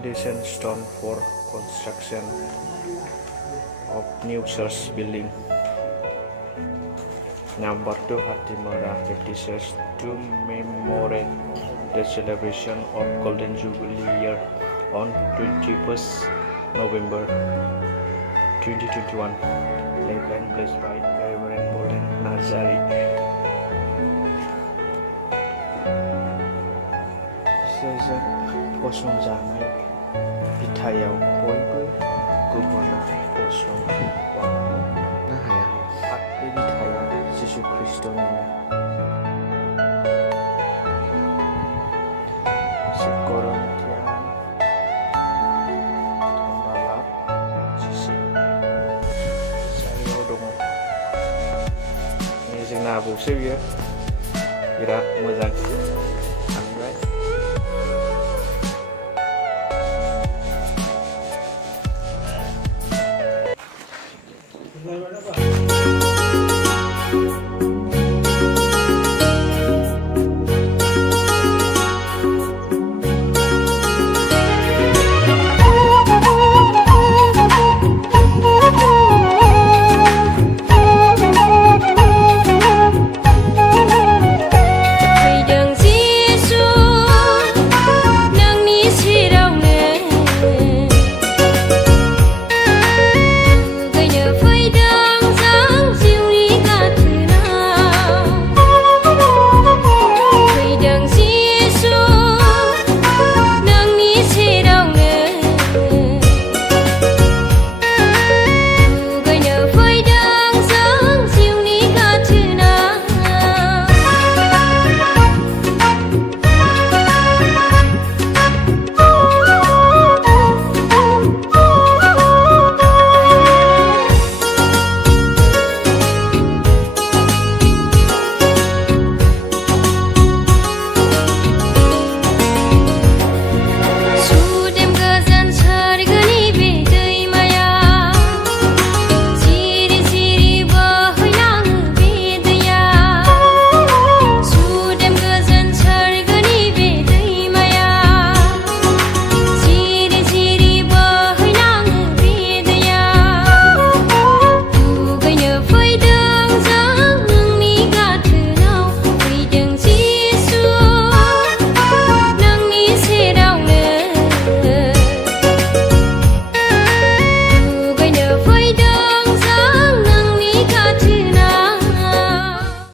foundation stone for construction of new church building. Number 2, Hati Merah Baptist Church to commemorate the celebration of Golden Jubilee year on 21st November 2021. Led and blessed by Reverend Bolen Nazari. Sejak फसंजानाय बिथायाव बयबो गुबुना फसंनो हाया। बे बिथाया जिसु ख्रिस्ट'निनो। से Korintian 13:11 सारियाव दङ। जोंना आबौसो बियो बिराद मोजां।